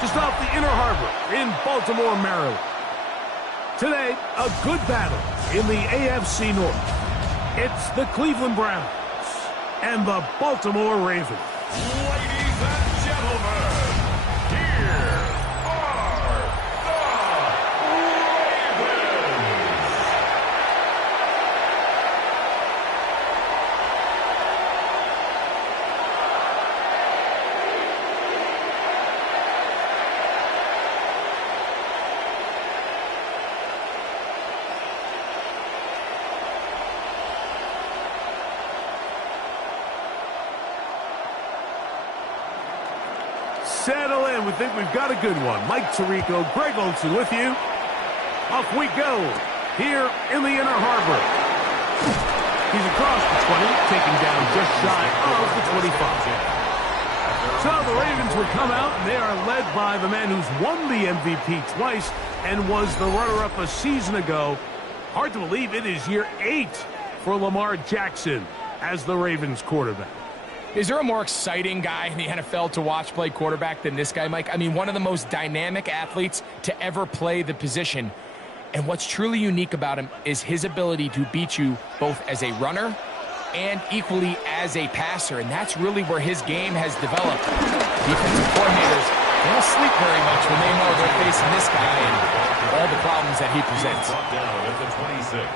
just off the Inner Harbor in Baltimore, Maryland. Today, a good battle in the AFC North. It's the Cleveland Browns and the Baltimore Ravens. Ladies and gentlemen, here are the Ravens. Settle in. We think we've got a good one. Mike Tirico, Greg Olsen with you. Off we go here in the Inner Harbor. He's across the 20, taking down just shy of the 25. So the Ravens would come out, and they are led by the man who's won the MVP twice and was the runner-up a season ago. Hard to believe it is year 8 for Lamar Jackson as the Ravens quarterback. Is there a more exciting guy in the NFL to watch play quarterback than this guy, Mike? I mean, one of the most dynamic athletes to ever play the position. And what's truly unique about him is his ability to beat you both as a runner and equally as a passer. And that's really where his game has developed. Defensive coordinators, they don't sleep very much when they know they're facing this guy and all the problems that he presents. Brought down at the 26.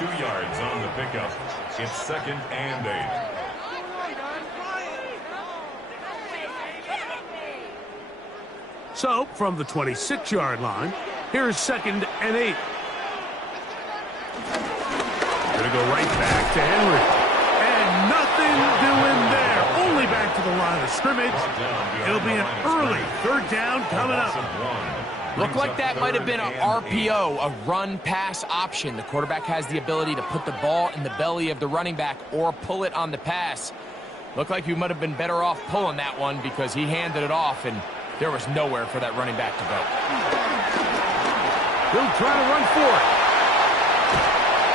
2 yards on the pickup. It's 2nd and 8. So, from the 26-yard line, here's 2nd and 8. Going to go right back to Henry. And nothing doing there. Only back to the line of scrimmage. It'll be an early 3rd down coming up. Looked like that might have been an RPO, a run-pass option. The quarterback has the ability to put the ball in the belly of the running back or pull it on the pass. Looked like you might have been better off pulling that one because he handed it off, and there was nowhere for that running back to go. He'll try to run for it.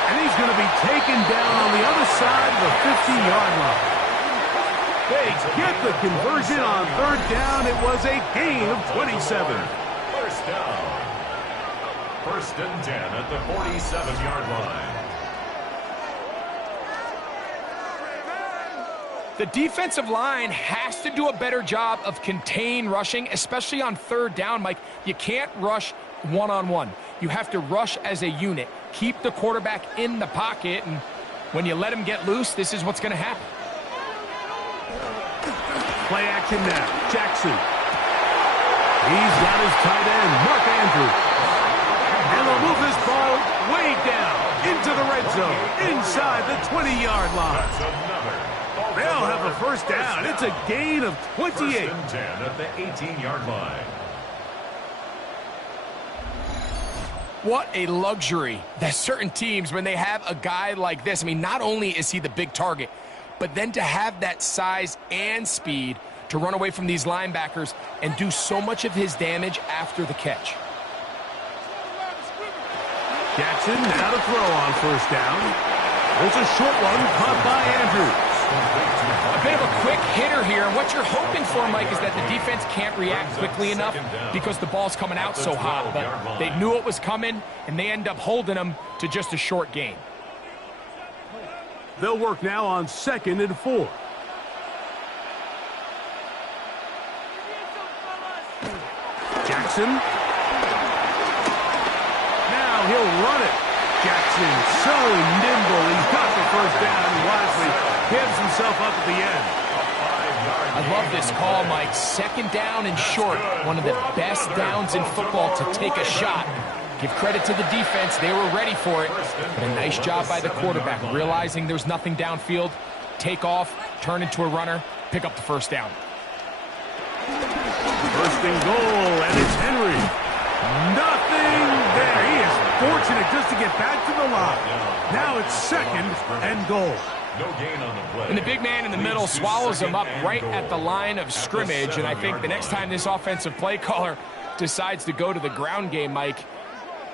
And he's going to be taken down on the other side of the 50-yard line. They get the conversion on 3rd down. It was a gain of 27. First down. 1st and 10 at the 47-yard line. The defensive line has to do a better job of contain rushing, especially on 3rd down, Mike. You can't rush one-on-one. You have to rush as a unit. Keep the quarterback in the pocket, and when you let him get loose, this is what's going to happen. Play action now. Jackson. He's got his tight end, Mark Andrews. And they'll move this ball way down into the red zone, inside the 20-yard line. That's another. They'll have a 1st down. It's a gain of 28. 1st and 10 at the 18-yard line. What a luxury that certain teams, when they have a guy like this, I mean, not only is he the big target, but then to have that size and speed to run away from these linebackers and do so much of his damage after the catch. Jackson now to throw on 1st down. There's a short one caught by Andrews. A bit of a quick hitter here, and what you're hoping for, Mike, is that the defense can't react quickly enough because the ball's coming out so hot. But they knew it was coming, and they end up holding them to just a short gain. They'll work now on 2nd and 4. Jackson. Now he'll run it. Jackson so nimble. He's got the 1st down and wisely gives himself up at the end. I love this call, Mike. 2nd down and short. One of the best downs in football to take a shot. Give credit to the defense. They were ready for it. But a nice job by the quarterback, realizing there's nothing downfield. Take off, turn into a runner, pick up the 1st down. 1st and goal, and it's Henry. Nothing there. He is fortunate just to get back to the line. Now it's 2nd and goal. No gain on the play. And the big man in the middle swallows him up right at the line of scrimmage. And I think the next time this offensive play caller decides to go to the ground game, Mike,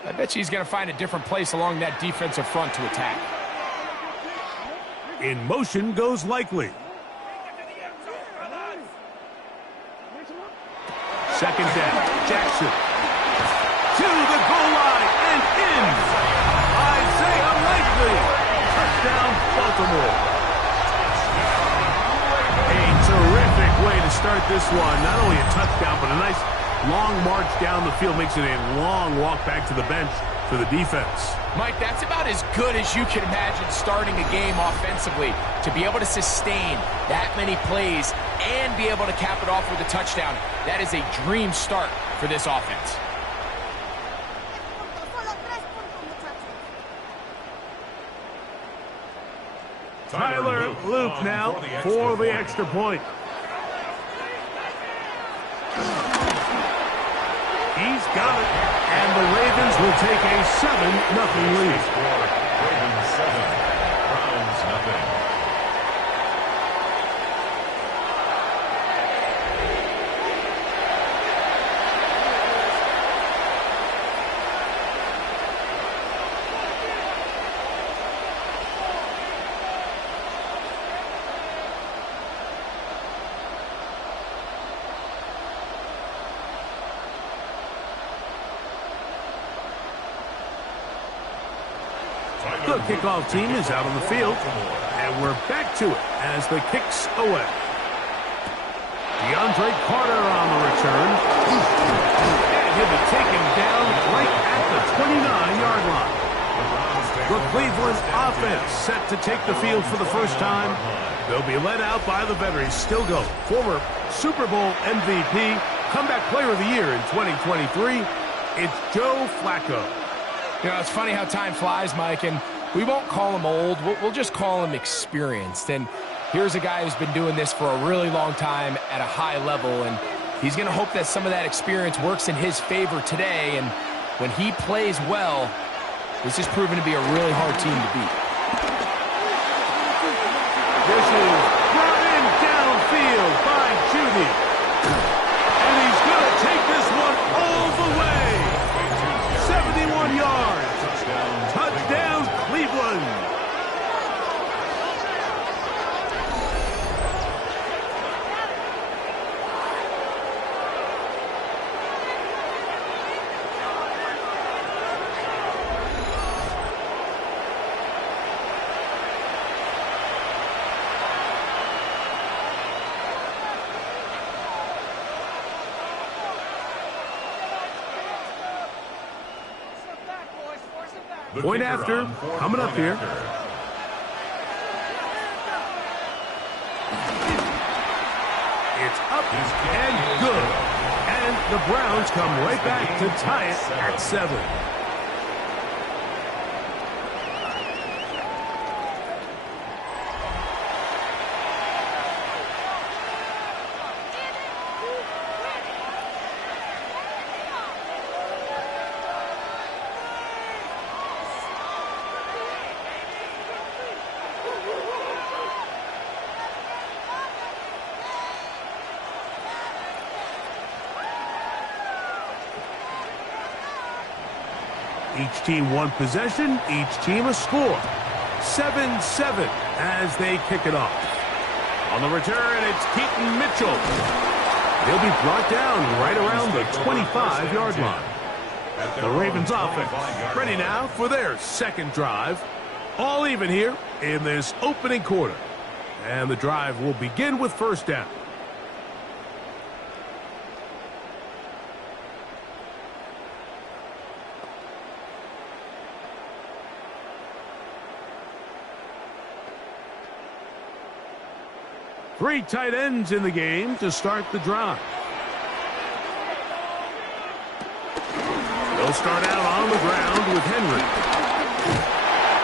I bet you he's going to find a different place along that defensive front to attack. In motion goes Likely. Second down. Jackson. To the goal line and in. Isaiah Likely. Touchdown, Baltimore. A terrific way to start this one. Not only a touchdown, but a nice long march down the field. Makes it a long walk back to the bench for the defense. Mike, that's about as good as you can imagine starting a game offensively. To be able to sustain that many plays and be able to cap it off with a touchdown, that is a dream start for this offense. Tyler Luke now for the extra point. He's got it. And the Ravens will take a 7-0 lead. Ravens 7, Browns nothing. The kickoff team is out on the field, and we're back to it as the kick's away. DeAndre Carter on the return. And he'll be taken down right at the 29-yard line. The Cleveland offense set to take the field for the first time. They'll be led out by the veteran. Still go. Former Super Bowl MVP, comeback player of the year in 2023. It's Joe Flacco. You know, it's funny how time flies, Mike, and we won't call him old. We'll just call him experienced. And here's a guy who's been doing this for a really long time at a high level, and he's going to hope that some of that experience works in his favor today. And when he plays well, this is proven to be a really hard team to beat. This is brought in downfield by Judy. And he's going to take this one all the way. 71 yards. Touchdown, Cleveland. Point after, coming up here. It's up and good. And the Browns come right back to tie it at 7. Each team one possession, each team a score. 7-7 as they kick it off. On the return, it's Keaton Mitchell. He'll be brought down right around the 25-yard line. The Ravens offense ready now for their second drive. All even here in this opening quarter. And the drive will begin with first down. Three tight ends in the game to start the drive. They'll start out on the ground with Henry.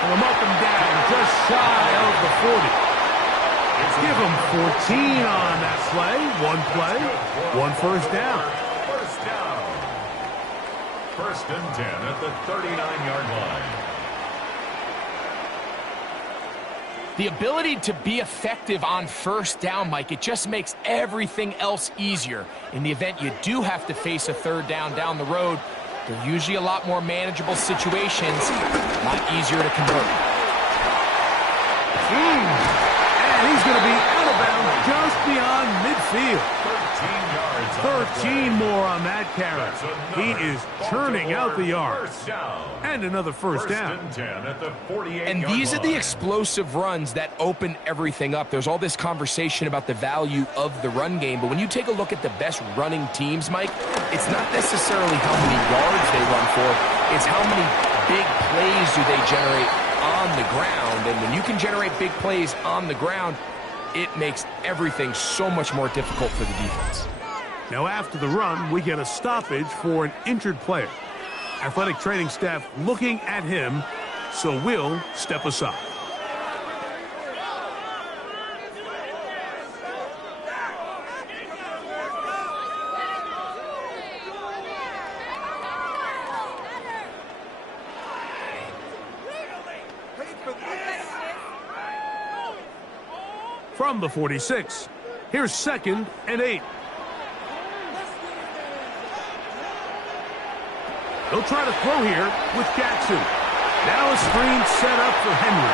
Pull him up and down, just shy of the 40. Give him 14 on that play, one first down. First down. First and 10 at the 39-yard line. The ability to be effective on first down, Mike, it just makes everything else easier. In the event you do have to face a third down the road, they're usually a lot more manageable situations, a lot easier to convert. And he's going to be out of bounds just beyond midfield. yards. 13 more on that carry. He is churning out the yards. First down. And another first down. And 10 at the 48-yard And these are the line. explosive runs that open everything up. There's all this conversation about the value of the run game, but when you take a look at the best running teams, Mike, it's not necessarily how many yards they run for, it's how many big plays do they generate on the ground. And when you can generate big plays on the ground, it makes everything so much more difficult for the defense. Now after the run, we get a stoppage for an injured player. Athletic training staff looking at him, so we'll step aside. From the 46, here's 2nd and 8. They'll try to throw here with Jackson. Now a screen set up for Henry.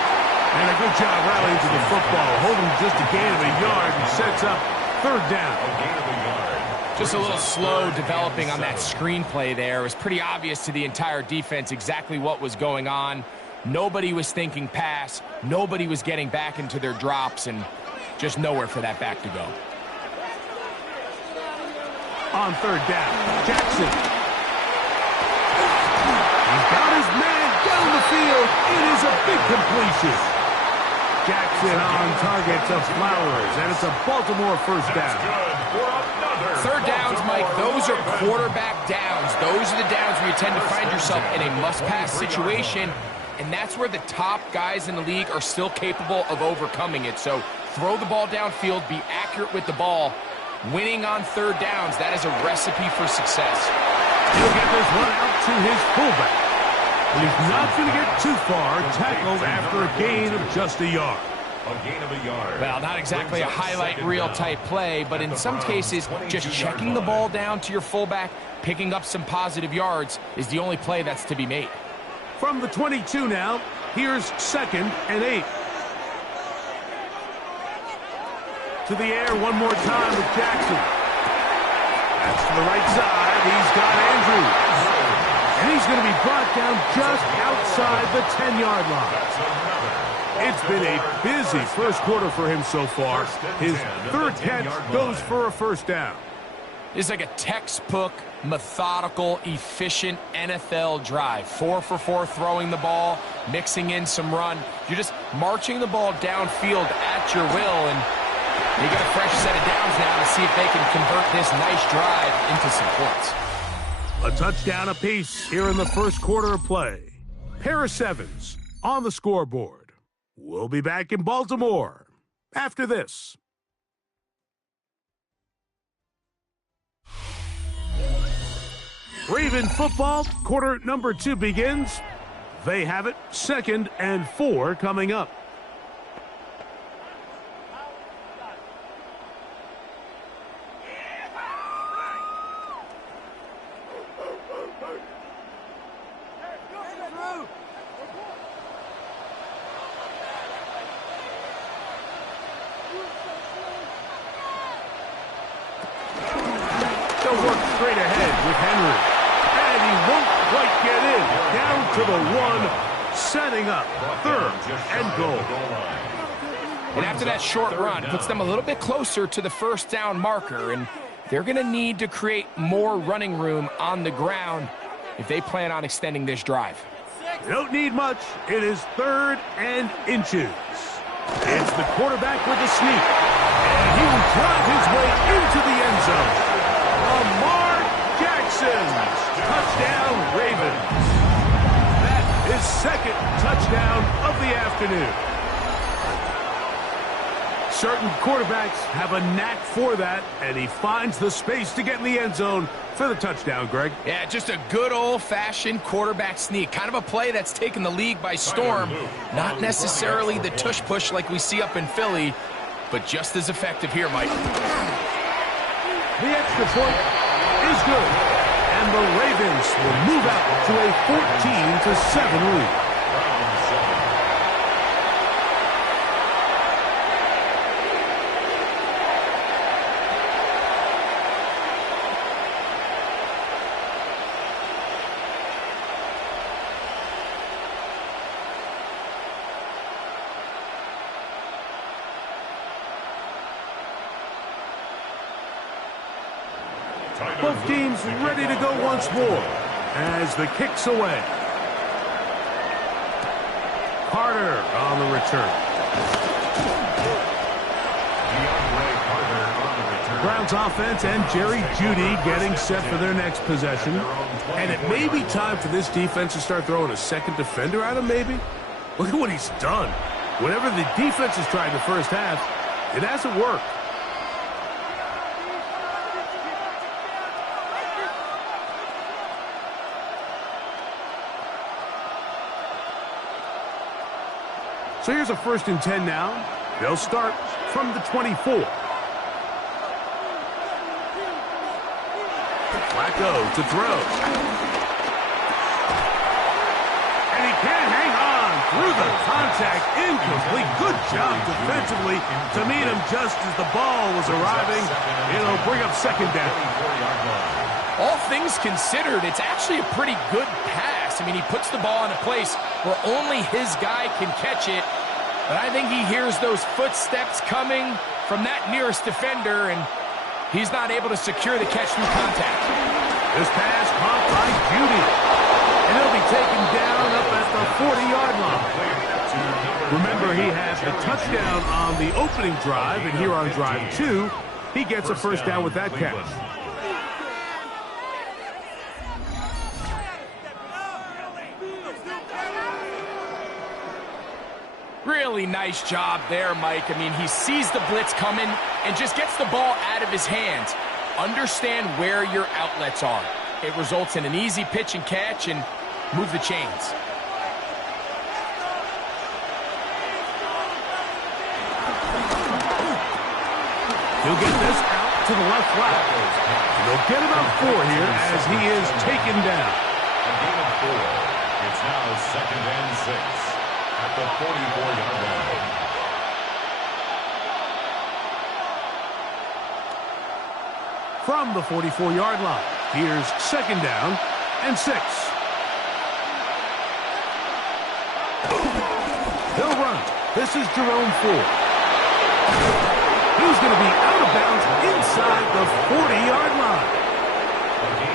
And a good job rallying to the football, holding just a gain of a yard and sets up 3rd down. A gain of a yard. Just a little slow developing on that screenplay there. It was pretty obvious to the entire defense exactly what was going on. Nobody was thinking pass. Nobody was getting back into their drops, and just nowhere for that back to go. On 3rd down, Jackson. He's got his man down the field. It is a big completion. Jackson on target to Flowers, and it's a Baltimore first down. Good for another 3rd downs, Mike, those are Baltimore. quarterback downs. Those are the downs where you tend to find yourself in a must-pass situation, and that's where the top guys in the league are still capable of overcoming it. So throw the ball downfield, be accurate with the ball. Winning on 3rd downs, that is a recipe for success. He'll get this one out to his fullback. He's not going to get too far, tackled after a gain of just a yard. A gain of a yard. Well, not exactly a highlight reel type play, but in some cases, just checking the ball down to your fullback, picking up some positive yards is the only play that's to be made. From the 22 now, here's 2nd and 8. To the air one more time with Jackson. That's to the right side. He's got Andrews. And he's going to be brought down just outside the 10-yard line. It's been a busy first quarter for him so far. His 3rd catch goes for a first down. It's like a textbook, methodical, efficient NFL drive. 4 for 4 throwing the ball, mixing in some run. You're just marching the ball downfield at your will, and they get a fresh set of downs now to see if they can convert this nice drive into some points. A touchdown apiece here in the first quarter of play. Pair of 7s on the scoreboard. We'll be back in Baltimore after this. Raven football, quarter number 2 begins. They have it, 2nd and 4 coming up. They'll work straight ahead with Henry. And he won't quite get in. Down to the 1, setting up 3rd and goal. And after that short run, puts them a little bit closer to the first down marker, and they're going to need to create more running room on the ground if they plan on extending this drive. You don't need much. It is 3rd and inches. It's the quarterback with the sneak. And he will drive his way into the end zone. Lamar Jackson. Touchdown, Ravens. That is 2nd touchdown of the afternoon. Certain quarterbacks have a knack for that, and he finds the space to get in the end zone for the touchdown, Greg. Yeah, just a good old-fashioned quarterback sneak. Kind of a play that's taken the league by storm. Not necessarily the tush-push like we see up in Philly, but just as effective here, Mike. The extra point is good, and the Ravens will move out to a 14-7 lead. Both teams ready to go once more as the kick's away. Carter on the return. Browns offense and Jerry Jeudy getting set for their next possession. And it may be time for this defense to start throwing a second defender at him, maybe. Look at what he's done. Whatever the defense has tried in the first half, it hasn't worked. So here's a 1st and 10 now. They'll start from the 24. Flacco to throw. And he can't hang on through the contact. Incomplete. Good job defensively to meet him just as the ball was arriving. It'll bring up 2nd down. All things considered, it's actually a pretty good pass. I mean, he puts the ball in a place where only his guy can catch it. But I think he hears those footsteps coming from that nearest defender, and he's not able to secure the catch through contact. This pass caught by Jeudy. And he'll be taken down up at the 40-yard line. Remember, he had the touchdown on the opening drive, and here on drive 2, he gets a 1st down with that catch. Really nice job there, Mike. I mean, he sees the blitz coming and just gets the ball out of his hands. Understand where your outlets are. It results in an easy pitch and catch and move the chains. He'll get this out to the left flat. And they'll get about 4 here as he is taken down. A gain of 4. It's now 2nd and 6 at the 44-yard line. From the 44-yard line, here's 2nd down and 6. He'll run. This is Jerome Ford. He's going to be out of bounds inside the 40-yard line.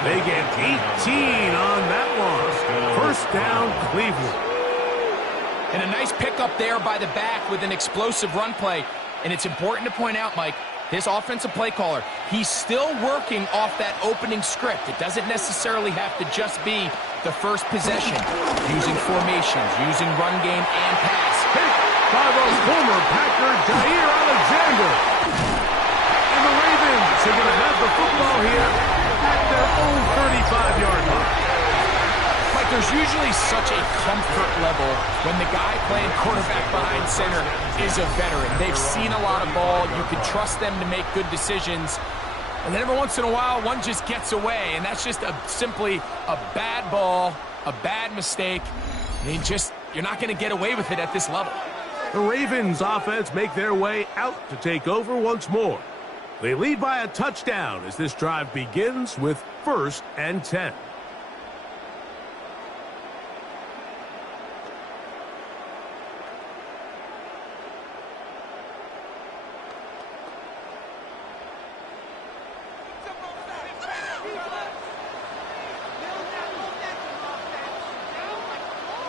They get 18 on that one. 1st down, Cleveland. And a nice pickup there by the back with an explosive run play. And it's important to point out, Mike, this offensive play caller, he's still working off that opening script. It doesn't necessarily have to just be the first possession. Using formations, using run game and pass. Hit by the former Packer, Jair Alexander. And the Ravens are going to have the football here at their own 35-yard line. Mike, there's usually such a comfort level when the guy playing quarterback behind center is a veteran. They've seen a lot of ball. You can trust them to make good decisions. And then every once in a while, one just gets away, and that's just simply a bad ball, a bad mistake. I mean, you're not going to get away with it at this level. The Ravens offense make their way out to take over once more. They lead by a touchdown as this drive begins with 1st and 10.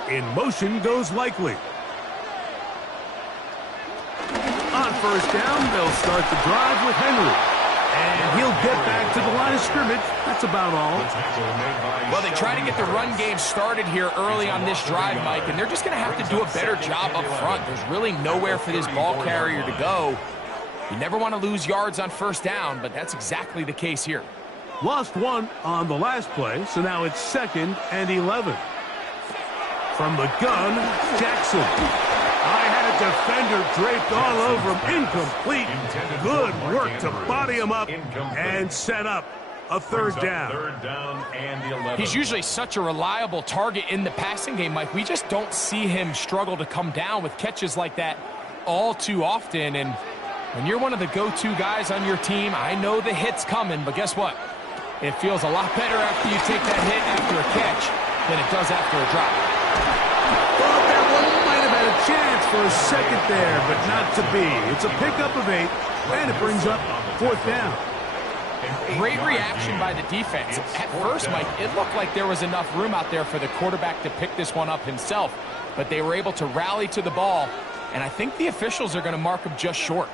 In motion goes Likely. On 1st down, they'll start the drive with Henry. And he'll get back to the line of scrimmage. That's about all. Well, they try to get the run game started here early on this drive, Mike, and they're just going to have to do a better job up front. There's really nowhere for this ball carrier to go. You never want to lose yards on 1st down, but that's exactly the case here. Lost 1 on the last play, so now it's 2nd and 11. From the gun, Jackson. I had a defender draped all over him. Incomplete. Good work to body him up and set up a 3rd down. 3rd down and 11. He's usually such a reliable target in the passing game, Mike. We just don't see him struggle to come down with catches like that all too often. And when you're one of the go-to guys on your team, I know the hit's coming, but guess what? It feels a lot better after you take that hit after a catch than it does after a drop. Thought that one might have had a chance for a second there, but not to be. It's a pickup of 8, and it brings up 4th down. Great reaction by the defense. At first, Mike, it looked like there was enough room out there for the quarterback to pick this one up himself, but they were able to rally to the ball, and I think the officials are going to mark him just short.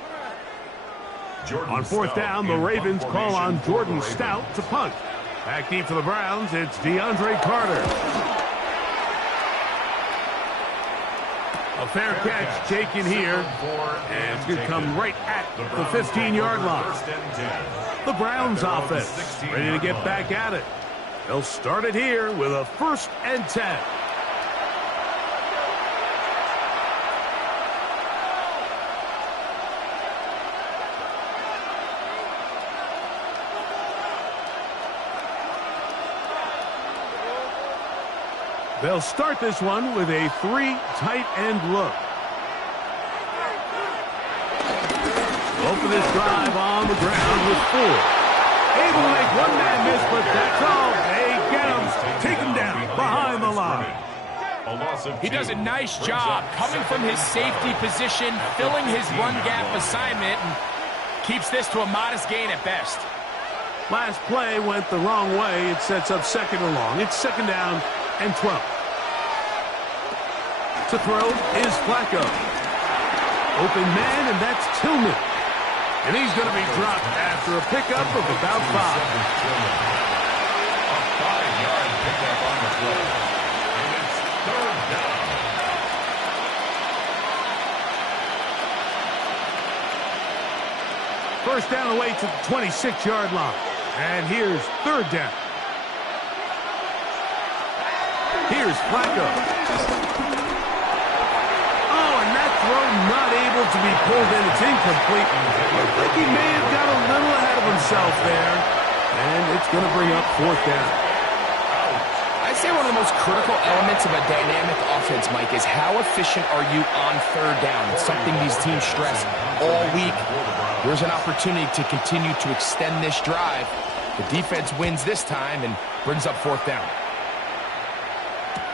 On fourth down, the Ravens call on Jordan Stout to punt. Back deep for the Browns, it's DeAndre Carter. A fair catch taken here, and it's going to come right at the 15-yard line. The Browns offense ready to get back at it. They'll start it here with a 1st and 10. They'll start this one with a 3 tight end look. Open this drive on the ground with 4. Able to make one man miss, but that's all. They get him, take him down behind the line. He does a nice job coming from his safety position, filling his run gap assignment, and keeps this to a modest gain at best. Last play went the wrong way. It sets up 2nd and long. It's 2nd down and 12. To throw is Flacco. Open man, and that's Tillman. And he's going to be dropped after a pickup of about 5. A 5-yard pickup on the play. And it's 3rd down. First down away to the 26-yard line. And here's 3rd down. Here's Flacco. Oh, and that throw not able to be pulled in. It's incomplete. Looks like he may have got a little ahead of himself there. And it's going to bring up 4th down. I'd say one of the most critical elements of a dynamic offense, Mike, is how efficient are you on 3rd down? It's something these teams stress all week. There's an opportunity to continue to extend this drive. The defense wins this time and brings up 4th down.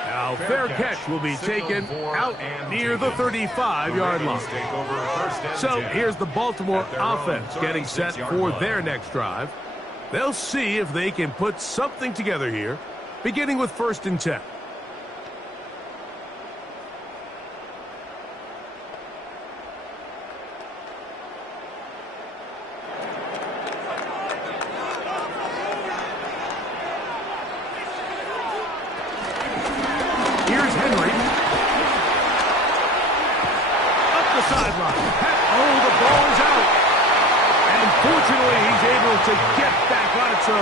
Now, fair catch will be taken out near the 35-yard line. So here's the Baltimore offense getting set for their next drive. They'll see if they can put something together here, beginning with 1st and 10. To get back on it, so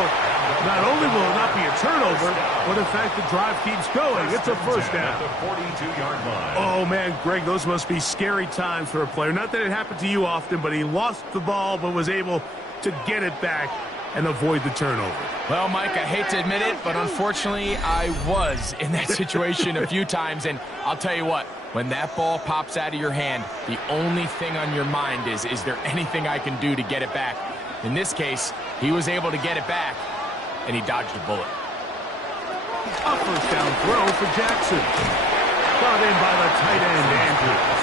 not only will it not be a turnover, but in fact the drive keeps going. It's a 1st down. The 42-yard line. Oh man, Greg, those must be scary times for a player. Not that it happened to you often, but he lost the ball but was able to get it back and avoid the turnover. Well, Mike, I hate to admit it, but unfortunately I was in that situation a few times, and I'll tell you what, when that ball pops out of your hand, the only thing on your mind is there anything I can do to get it back? In this case, he was able to get it back, and he dodged a bullet. A 1st down throw for Jackson. Brought in by the tight end, Andrews.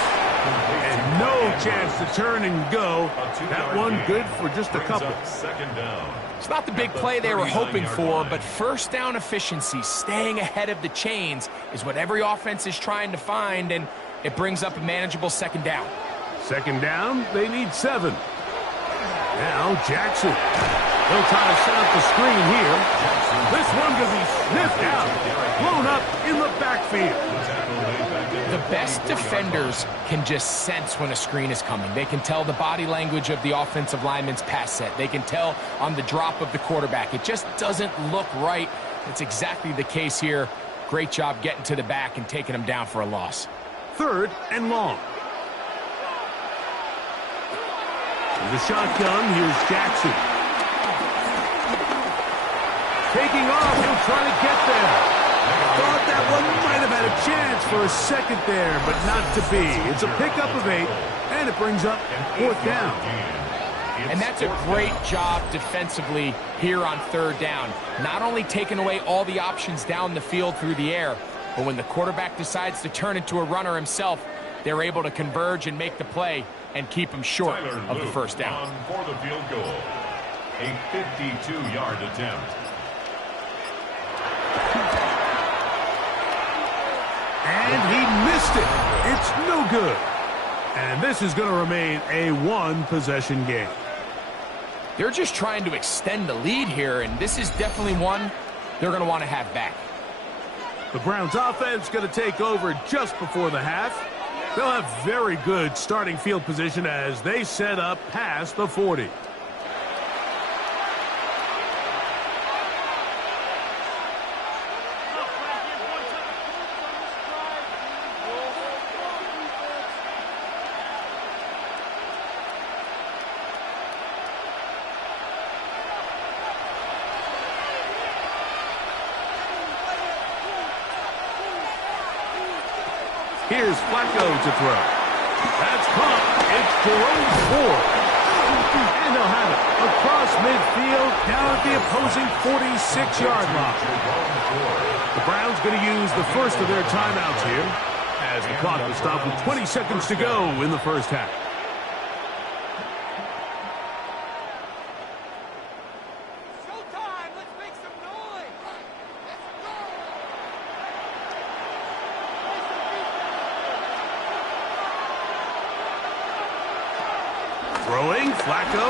And no chance to turn and go. That one good for just a couple. 2nd down. It's not the big play they were hoping for, but 1st down efficiency, staying ahead of the chains, is what every offense is trying to find, and it brings up a manageable 2nd down. 2nd down, they need 7. Now Jackson. He'll try to set up the screen here. This one could be sniffed out. Blown up in the backfield. The best defenders can just sense when a screen is coming. They can tell the body language of the offensive lineman's pass set. They can tell on the drop of the quarterback. It just doesn't look right. It's exactly the case here. Great job getting to the back and taking him down for a loss. 3rd and long. In the shotgun, here's Jackson. Taking off, he'll try to get there. Thought that one might have had a chance for a second there, but not to be. It's a pickup of 8, and it brings up 4th down. And that's a great job defensively here on 3rd down. Not only taking away all the options down the field through the air, but when the quarterback decides to turn into a runner himself, they're able to converge and make the play and keep him short of the 1st down. For the field goal. A 52-yard attempt. And he missed it. It's no good. And this is going to remain a one-possession game. They're just trying to extend the lead here, and this is definitely one they're going to want to have back. The Browns offense going to take over just before the half. They'll have very good starting field position as they set up past the 40. Here's Flacco to throw. That's caught. It's Jerome Ford. And they'll have it across midfield down at the opposing 46-yard line. The Browns going to use the first of their timeouts here as the clock will stop with 20 seconds to go in the first half. Throwing, Flacco.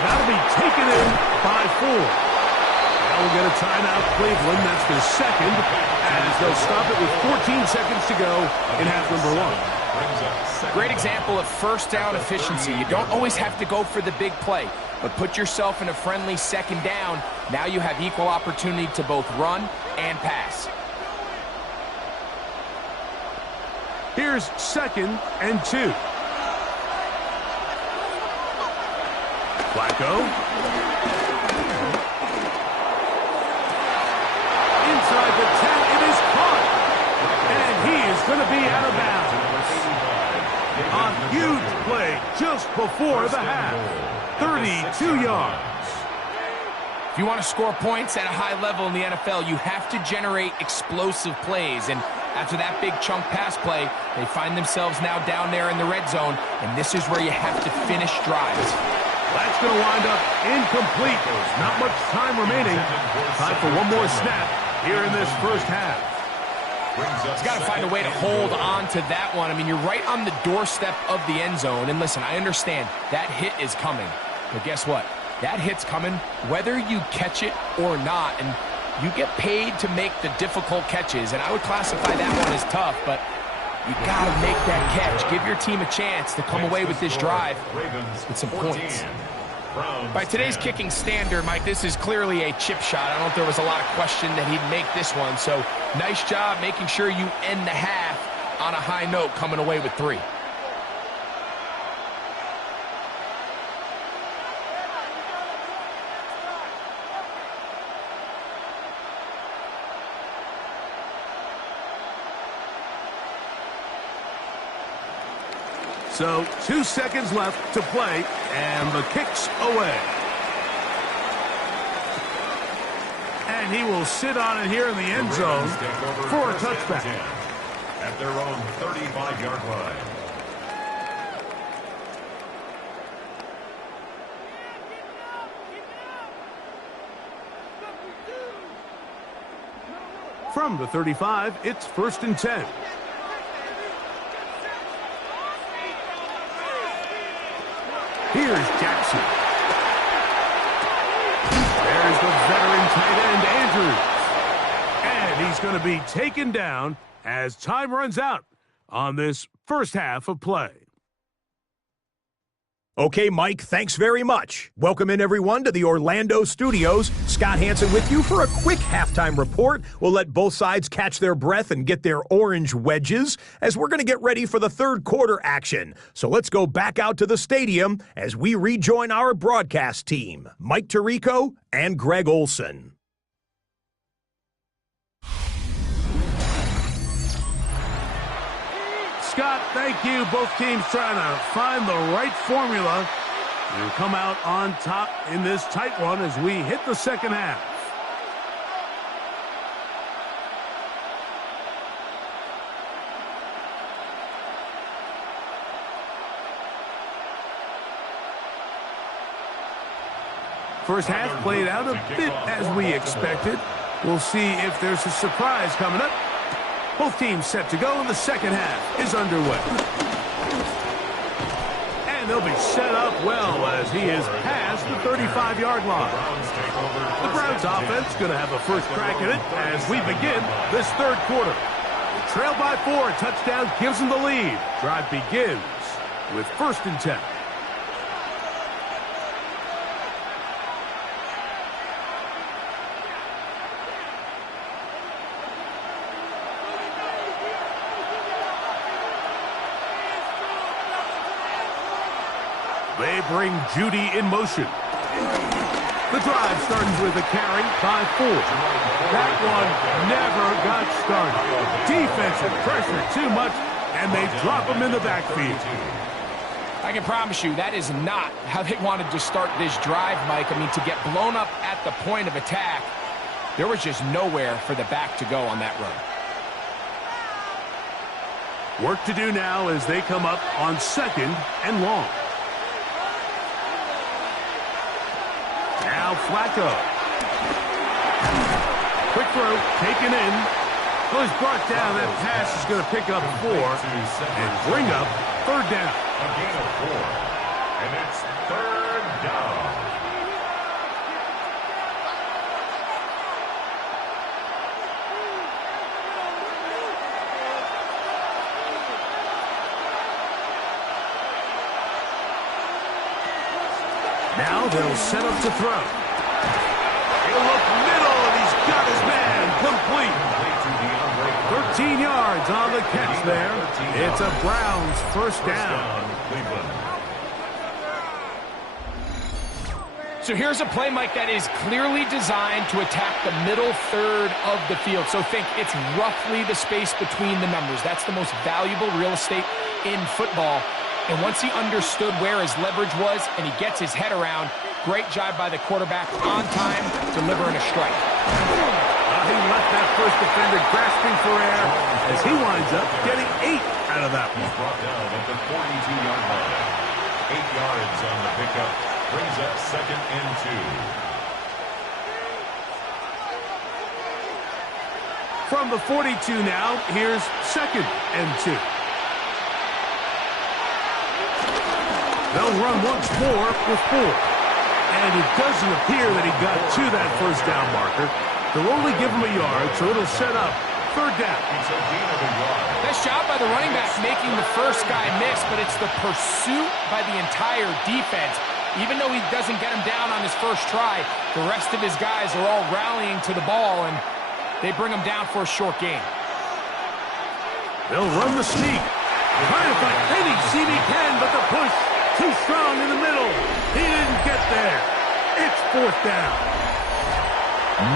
That'll be taken in by 4. Now we'll get a timeout, Cleveland. That's their second, as they'll stop it with 14 seconds to go in half number 1. Great example of first down efficiency. You don't always have to go for the big play, but put yourself in a friendly second down. Now you have equal opportunity to both run and pass. Here's 2nd and 2. Flacco. Inside the 10, it is caught. And he is going to be out of bounds. A huge play just before the half. 32 yards. If you want to score points at a high level in the NFL, you have to generate explosive plays. And after that big chunk pass play, they find themselves now down there in the red zone. And this is where you have to finish drives. That's going to wind up incomplete. There's not much time remaining. Time for one more snap here in this first half. He's got to find a way to hold on to that one. I mean, you're right on the doorstep of the end zone. And listen, I understand that hit is coming. But guess what? That hit's coming whether you catch it or not. And you get paid to make the difficult catches. And I would classify that one as tough, but you got to make that catch. Give your team a chance to come away with this drive with some points. By today's kicking standard, Mike, this is clearly a chip shot. I don't know if there was a lot of question that he'd make this one. So nice job making sure you end the half on a high note, coming away with 3. So 2 seconds left to play, and the kick's away. And he will sit on it here in the end zone for a touchback. At their own 35-yard line. From the 35, it's 1st and 10. Here's Jackson. There's the veteran tight end, Andrews. And he's going to be taken down as time runs out on this first half of play. Okay, Mike, thanks very much. Welcome in, everyone, to the Orlando studios. Scott Hansen with you for a quick halftime report. We'll let both sides catch their breath and get their orange wedges as we're going to get ready for the third quarter action. So let's go back out to the stadium as we rejoin our broadcast team, Mike Tirico and Greg Olson. Scott, thank you. Both teams trying to find the right formula and come out on top in this tight one as we hit the second half. First half played out a bit as we expected. We'll see if there's a surprise coming up. Both teams set to go, and the second half is underway. And they'll be set up well as he is past the 35-yard line. The Browns offense going to have a first crack at it as we begin this third quarter. They trail by 4, a touchdown gives them the lead. Drive begins with 1st and 10. They bring Judy in motion. The drive starts with a carry by 4. That one never got started. Defensive pressure too much, and they drop him in the backfield. I can promise you that is not how they wanted to start this drive, Mike. I mean, to get blown up at the point of attack, there was just nowhere for the back to go on that run. Work to do now as they come up on 2nd and long. Now Flacco. Quick throw, taken in. Well, he's brought down. That pass is going to pick up 4 and bring up 3rd down. A gain of 4, and it's 3rd down. Now they'll set up to throw. He'll look middle, and he's got his man complete. 13 yards on the catch there. It's a Browns first down. So here's a play, Mike, that is clearly designed to attack the middle third of the field. So think it's roughly the space between the numbers. That's the most valuable real estate in football. And once he understood where his leverage was and he gets his head around, great job by the quarterback on time, delivering a strike. He left that first defender grasping for air as he winds up getting 8 out of that one. He's brought down at the 42-yard line. 8 yards on the pickup. Brings up 2nd and 2. From the 42 now, here's 2nd and 2. They'll run once more with 4. And it doesn't appear that he got to that first down marker. They'll only give him a yard, so it'll set up 3rd down. Nice job by the running back making the first guy miss, but it's the pursuit by the entire defense. Even though he doesn't get him down on his first try, the rest of his guys are all rallying to the ball, and they bring him down for a short gain. They'll run the sneak. Trying to find any seam he can, but the push too strong in the middle. He didn't get there. It's 4th down.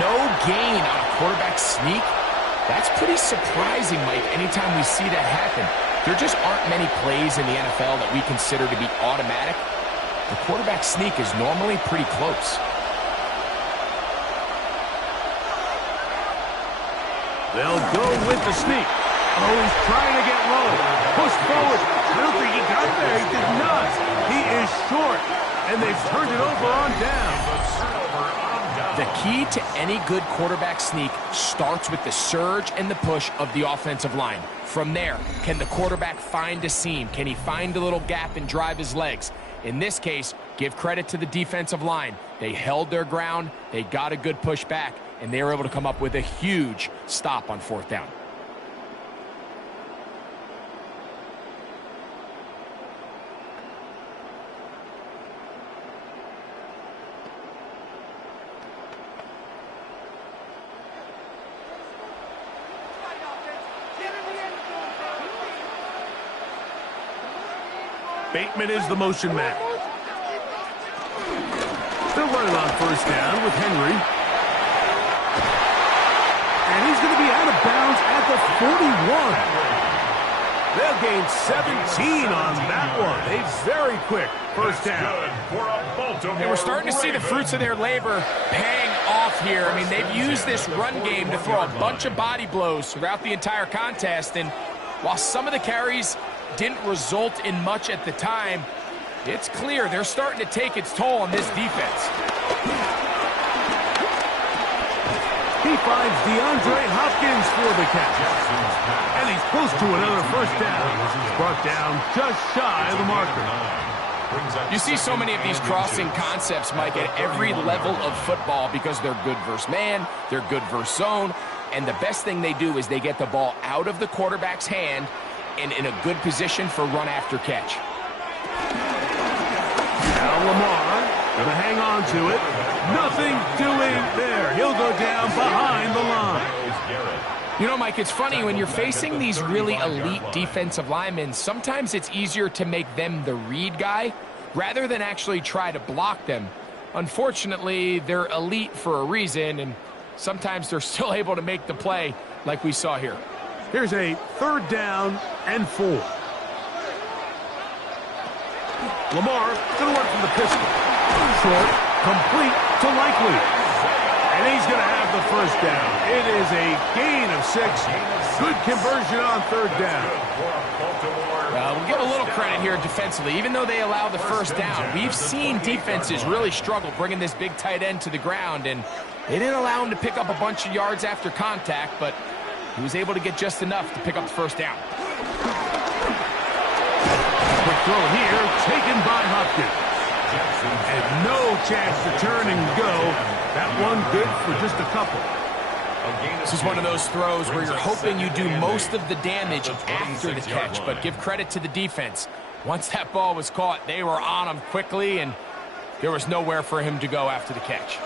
No gain on a quarterback sneak. That's pretty surprising, Mike, anytime we see that happen. There just aren't many plays in the NFL that we consider to be automatic. The quarterback sneak is normally pretty close. They'll go with the sneak. Oh, he's trying to get low. Push forward. I don't think he got there. He did not. He is short. And they've turned it over on down. The key to any good quarterback sneak starts with the surge and the push of the offensive line. From there, can the quarterback find a seam? Can he find a little gap and drive his legs? In this case, give credit to the defensive line. They held their ground, they got a good push back, and they were able to come up with a huge stop on 4th down. Bateman is the motion man. They'll run it on 1st down with Henry. And he's going to be out of bounds at the 41. They'll gain 17 on that one. A very quick 1st down. And we're starting to see the fruits of their labor paying off here. I mean, they've used this run game to throw a bunch of body blows throughout the entire contest. And while some of the carries didn't result in much at the time, it's clear they're starting to take its toll on this defense. He finds DeAndre Hopkins for the catch. And he's close to another first down. He's brought down just shy of the marker. You see so many of these crossing concepts, Mike, at every level of football because they're good versus man, they're good versus zone, and the best thing they do is they get the ball out of the quarterback's hand and in a good position for run after catch. Now Lamar going to hang on to it. Nothing doing there. He'll go down behind the line. You know, Mike, it's funny, when you're facing these really elite defensive linemen, sometimes it's easier to make them the read guy rather than actually try to block them. Unfortunately, they're elite for a reason, and sometimes they're still able to make the play like we saw here. Here's a 3rd down and 4. Lamar going to work from the pistol. Short, complete to Likely. And he's going to have the first down. It is a gain of 6. Good conversion on 3rd down. We'll give a little credit here defensively. Even though they allow the first down, we've seen defenses really struggle bringing this big tight end to the ground, and they didn't allow him to pick up a bunch of yards after contact, but he was able to get just enough to pick up the first down. Quick throw here, taken by Hopkins. And no chance to turn and go. That one good for just a couple. This is one of those throws where you're hoping you do most of the damage after the catch, but give credit to the defense. Once that ball was caught, they were on him quickly, and there was nowhere for him to go after the catch.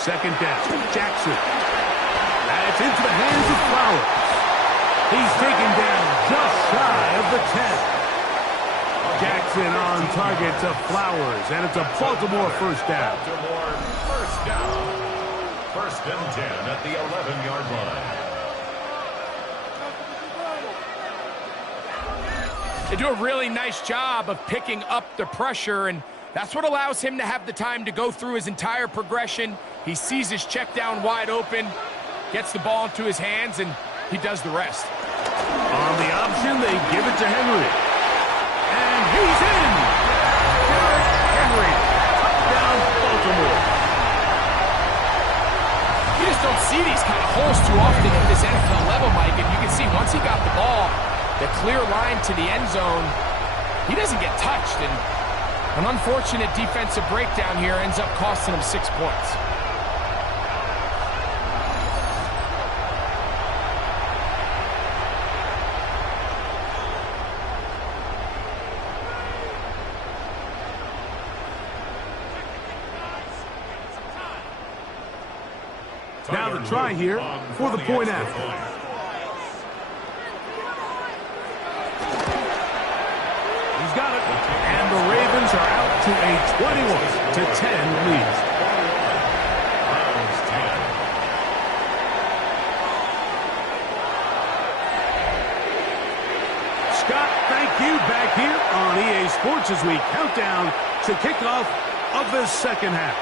2nd down, Jackson. That's into the hands of Flowers. He's taken down just shy of the 10. Jackson on target to Flowers, and it's a Baltimore first down. First down. 1st and 10 at the 11-yard line. They do a really nice job of picking up the pressure, and that's what allows him to have the time to go through his entire progression. He sees his check down wide open, gets the ball into his hands, and he does the rest. On the option, they give it to Henry. And he's in! Derrick Henry, touchdown Baltimore. You just don't see these kind of holes too often at this NFL level, Mike, and you can see once he got the ball, the clear line to the end zone, he doesn't get touched, and an unfortunate defensive breakdown here ends up costing him 6 points. Now the try here for the point after. He's got it. And the Ravens are out to a 21-10 lead. Scott, thank you. Back here on EA Sports as we count down to kickoff of the 2nd half.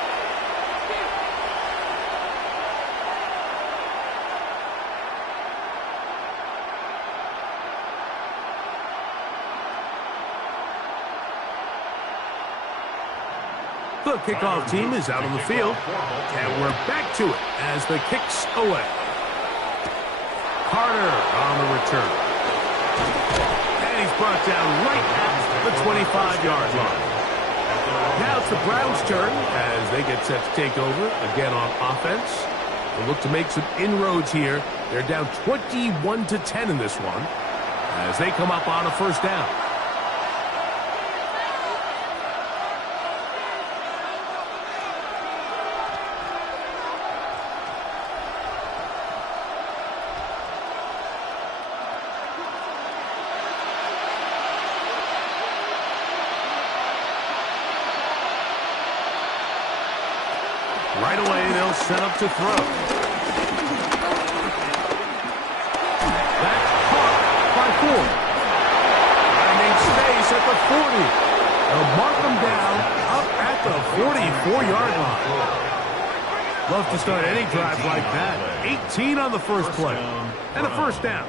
The kickoff team is out on the field, and we're back to it as the kick's away. Carter on the return. And he's brought down right at the 25-yard line. Now it's the Browns' turn as they get set to take over again on offense. They'll look to make some inroads here. They're down 21-10 in this one as they come up on a first down. Right away, they'll set up to throw. That's caught by Ford. Finding space at the 40. They'll mark them down up at the 44-yard line. Love to start any drive like that. 18 on the first play. And a first down.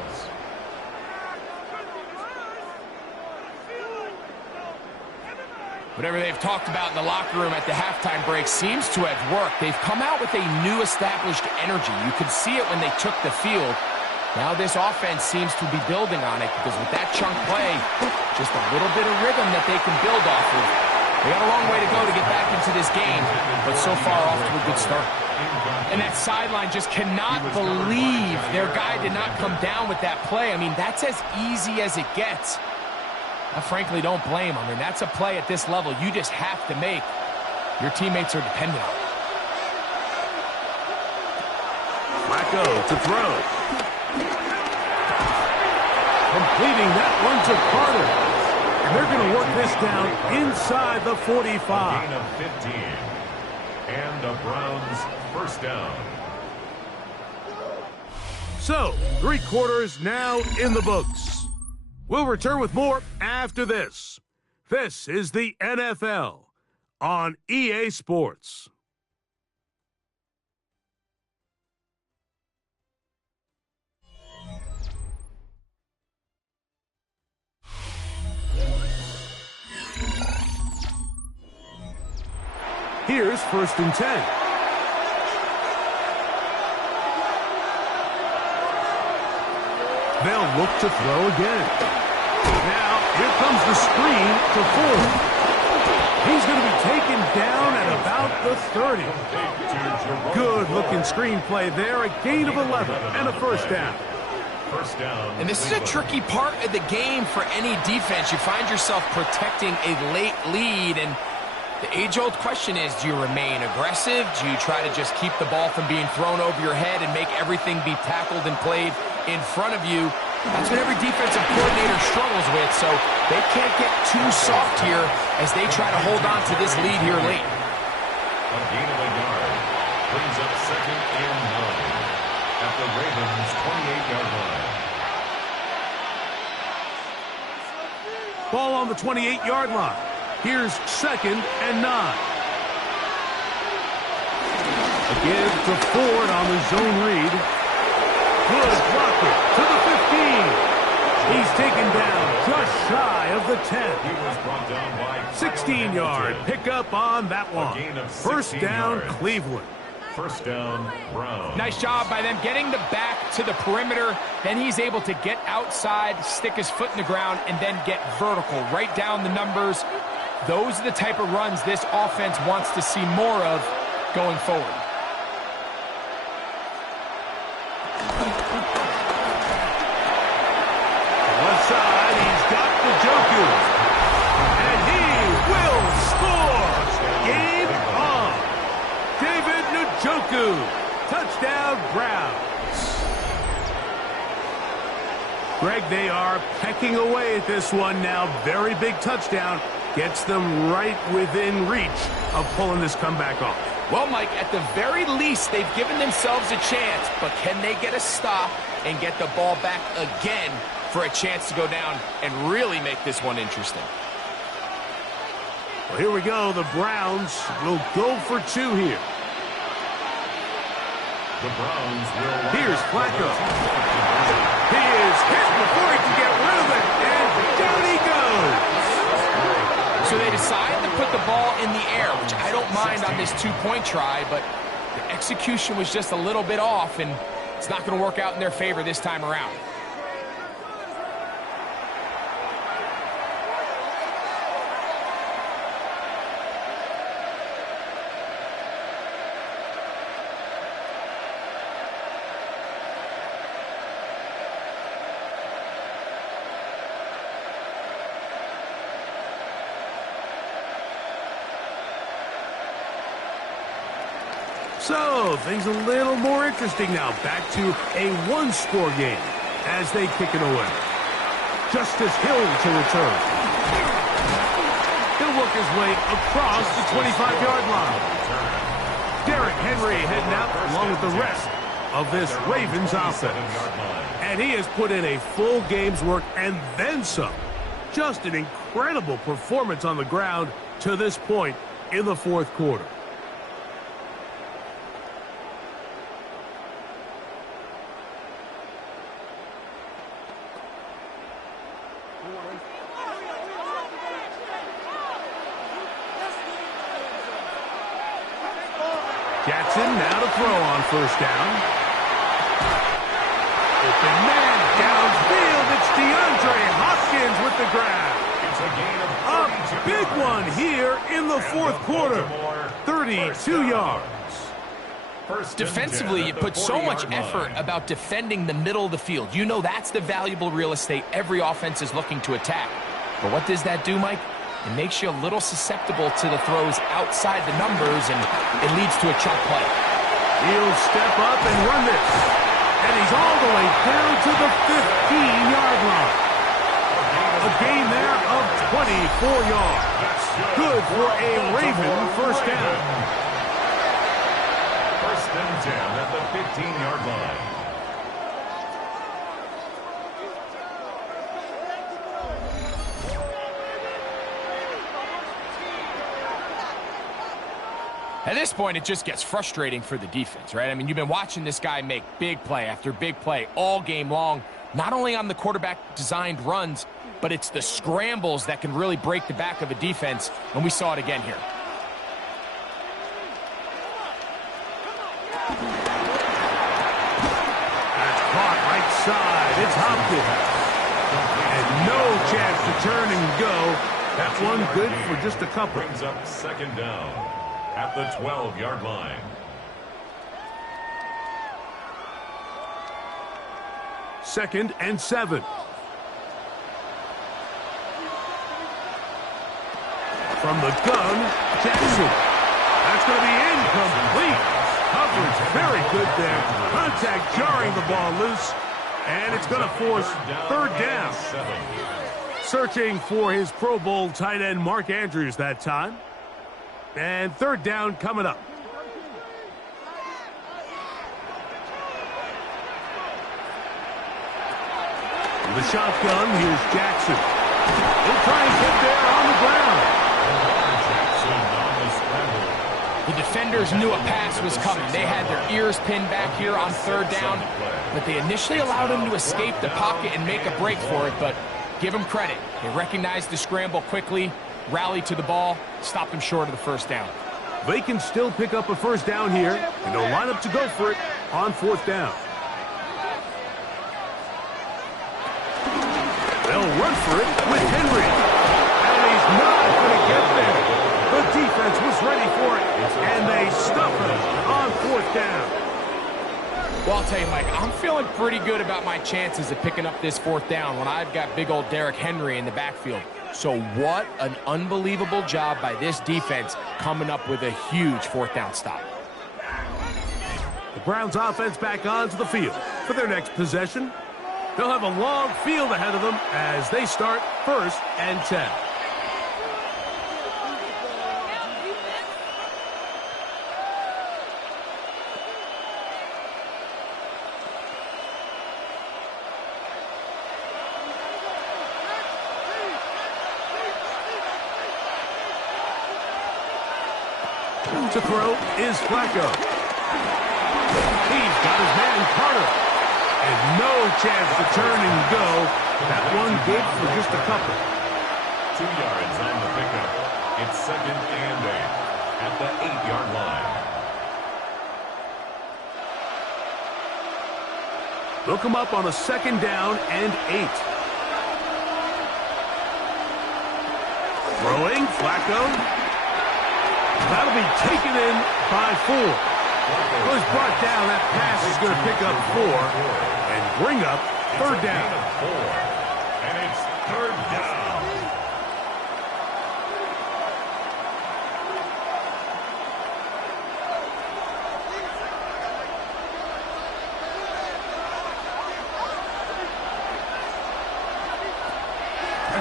Whatever they've talked about in the locker room at the halftime break seems to have worked. They've come out with a new established energy. You could see it when they took the field. Now this offense seems to be building on it because with that chunk play, just a little bit of rhythm that they can build off of. They got a long way to go to get back into this game, but so far off to a good start. And that sideline just cannot believe their guy did not come down with that play. I mean, that's as easy as it gets. I frankly don't blame him. I mean, that's a play at this level you just have to make. Your teammates are dependent on it. Flacco to throw. Completing that one to Carter. And they're going to work this down inside the 45. A gain of 15. And the Browns first down. So, 3 quarters now in the books. We'll return with more after this. This is the NFL on EA Sports. Here's 1st and 10. They'll look to throw again. Now, here comes the screen to Ford. He's going to be taken down at about the 30. Good-looking screen play there. A gain of 11 and a first down. First down. And this is a tricky part of the game for any defense. You find yourself protecting a late lead, and the age-old question is, do you remain aggressive? Do you try to just keep the ball from being thrown over your head and make everything be tackled and played in front of you? That's what every defensive coordinator struggles with, so they can't get too soft here as they try to hold on to this lead here late. A gain of a yard brings up 2nd and 9 at the Ravens' 28-yard line. Ball on the 28-yard line. Here's 2nd and 9. A give to Ford on the zone read. Good blocker to the 15. He's taken down just shy of the 10. He was brought down by 16-yard pickup on that one. First down, yards. Cleveland. First down, Browns. Nice job by them getting the back to the perimeter. Then he's able to get outside, stick his foot in the ground, and then get vertical. Right down the numbers. Those are the type of runs this offense wants to see more of going forward. Left side, he's got the Njoku. And he will score. Game on. David Njoku. Touchdown, Browns. Greg, they are pecking away at this one now. Very big touchdown. Gets them right within reach of pulling this comeback off. Well, Mike, at the very least, they've given themselves a chance, but can they get a stop and get the ball back again for a chance to go down and really make this one interesting? Well, here we go. The Browns will go for 2 here. The Browns will. Here's Flacco. He is hit before he can get rid of it, and down he goes. So they decide to put the ball in the air, which I don't mind on this 2-point try, but the execution was just a little bit off, and it's not going to work out in their favor this time around. So, things a little more interesting now. Back to a 1-score game as they kick it away. Justice Hill to return. He'll work his way across the 25-yard line. Derrick Henry heading out along with the rest of this Ravens offense. And he has put in a full game's work and then some. Just an incredible performance on the ground to this point in the 4th quarter. now to throw on first down. Open man downfield. It's DeAndre Hopkins with the grab. It's a gain of A big one here in the fourth quarter. 32 yards. Defensively, you put so much effort about defending the middle of the field. You know that's the valuable real estate every offense is looking to attack. But what does that do, Mike? It makes you a little susceptible to the throws outside the numbers, and it leads to a chunk play. He'll step up and run this. And he's all the way down to the 15-yard line. A gain there of 24 yards. Good for a Raven first down. First and 10 at the 15-yard line. At this point, it just gets frustrating for the defense, right? I mean, you've been watching this guy make big play after big play all game long, not only on the quarterback-designed runs, but it's the scrambles that can really break the back of a defense, and we saw it again here. That's caught right side. It's Hopkins. And no chance to turn and go. That one good for just a couple. Brings up second down at the 12-yard line. Second and 7. From the gun, Jackson. That's going to be incomplete. Coverage very good there. Contact jarring the ball loose. And it's going to force third down. Searching for his Pro Bowl tight end Mark Andrews that time. And third down coming up. The shotgun, here's Jackson. He'll try and get there on the ground. The defenders knew a pass was coming. They had their ears pinned back here on third down, but they initially allowed him to escape the pocket and make a break for it, but give him credit. They recognized the scramble quickly, rallied to the ball, stopped him short of the first down. They can still pick up a first down here, and they'll line up to go for it on fourth down. They'll run for it with Henry. And he's not going to get there. The defense was ready for it, and they stuff it on fourth down. Well, I'll tell you, Mike, I'm feeling pretty good about my chances of picking up this fourth down when I've got big old Derrick Henry in the backfield. So what an unbelievable job by this defense coming up with a huge fourth down stop. The Browns offense back onto the field for their next possession. They'll have a long field ahead of them as they start first and 10. To throw is Flacco. He's got his man Carter. And no chance to turn and go. That one good for just a couple. 2 yards on the pickup. It's second and 8 at the 8-yard line. They'll come up on a second down and 8. Throwing, Flacco. That'll be taken in by 4. Well, he's brought down. That pass is going to pick up 4 and bring up third down. And it's third down.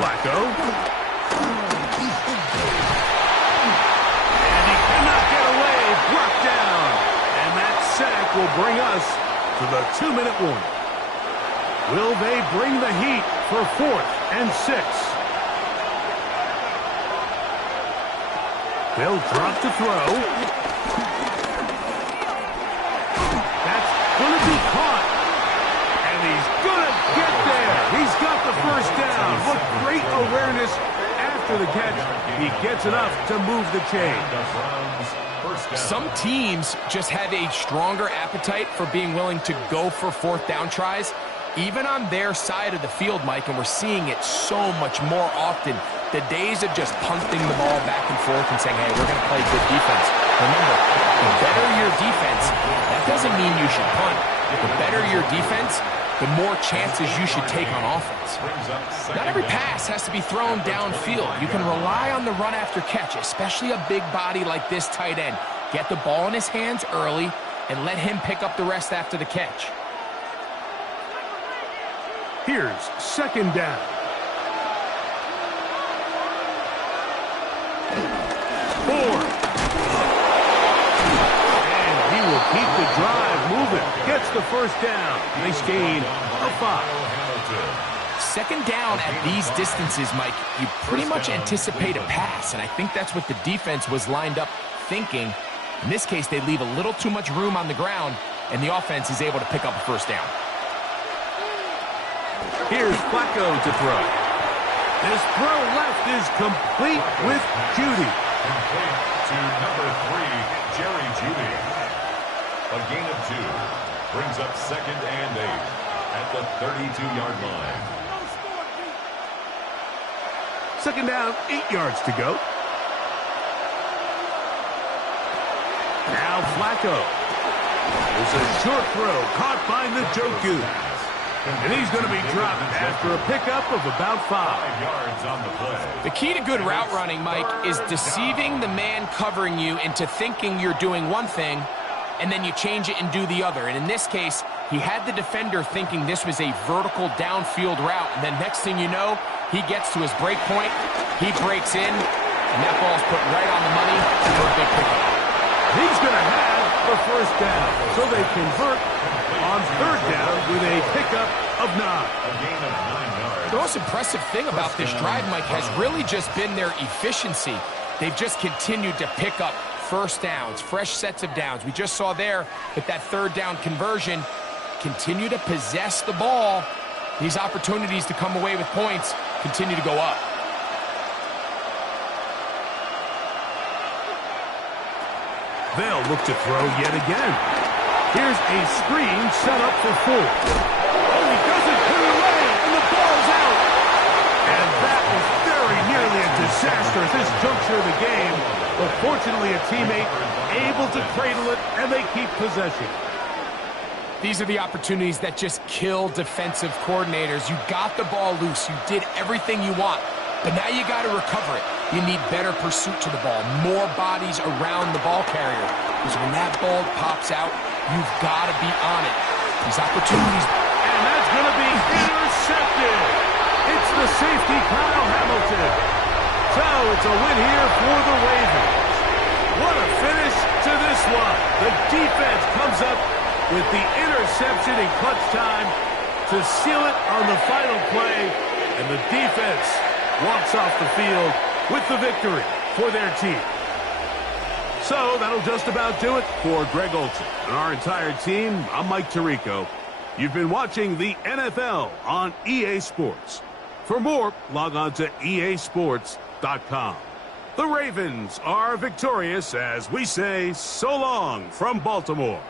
Flacco. Will bring us to the 2-minute warning. Will they bring the heat for 4th and 6? They'll drop to throw. That's going to be caught. And he's going to get there. He's got the first down. What great awareness after the catch. He gets enough to move the chain. first down. Some teams just have a stronger appetite for being willing to go for fourth down tries, even on their side of the field, Mike, and we're seeing it so much more often. The days of just punting the ball back and forth and saying, hey, we're going to play good defense. Remember, the better your defense, that doesn't mean you should punt. The better your defense, the more chances you should take on offense. Not every pass has to be thrown downfield. You can rely on the run after catch, especially a big body like this tight end. Get the ball in his hands early and let him pick up the rest after the catch. Here's second down. And he will keep the drive moving. Gets the first down. Nice gain of 5. Second down at these distances, Mike, you pretty much anticipate a pass, and I think that's what the defense was lined up thinking. In this case, they leave a little too much room on the ground, and the offense is able to pick up a first down. Here's Flacco to throw. This throw left is complete with Judy. Complete to number 3, Jerry Judy. A gain of 2 brings up second and 8 at the 32-yard line. Second down, 8 yards to go. Now Flacco. There's a short throw caught by Njoku. And he's going to be dropped after a pickup of about 5 yards on the play. The key to good route running, Mike, is deceiving the man covering you into thinking you're doing one thing, and then you change it and do the other. And in this case, he had the defender thinking this was a vertical downfield route, and then next thing you know, he gets to his break point, he breaks in, and that ball's put right on the money for a big pickup. He's going to have the first down, so they convert on third down with a pickup of 9. A gain of 9 yards. The most impressive thing about this drive, Mike, has really just been their efficiency. They've just continued to pick up first downs, fresh sets of downs. We just saw there with that third down conversion, continue to possess the ball. These opportunities to come away with points continue to go up. They'll look to throw yet again. Here's a screen set up for 4. Oh, he doesn't put it away, and the ball's out. And that was very nearly a disaster at this juncture of the game. But fortunately, a teammate able to cradle it, and they keep possession. These are the opportunities that just kill defensive coordinators. You got the ball loose. You did everything you want. But now you got to recover it. You need better pursuit to the ball, more bodies around the ball carrier. Because when that ball pops out, you've got to be on it. These opportunities. And that's going to be intercepted. It's the safety, Kyle Hamilton. So it's a win here for the Ravens. What a finish to this one. The defense comes up with the interception in clutch time to seal it on the final play. And the defense walks off the field with the victory for their team. So that'll just about do it for Greg Olsen and our entire team. I'm Mike Tirico. You've been watching the NFL on EA Sports. For more, log on to easports.com. The Ravens are victorious as we say so long from Baltimore.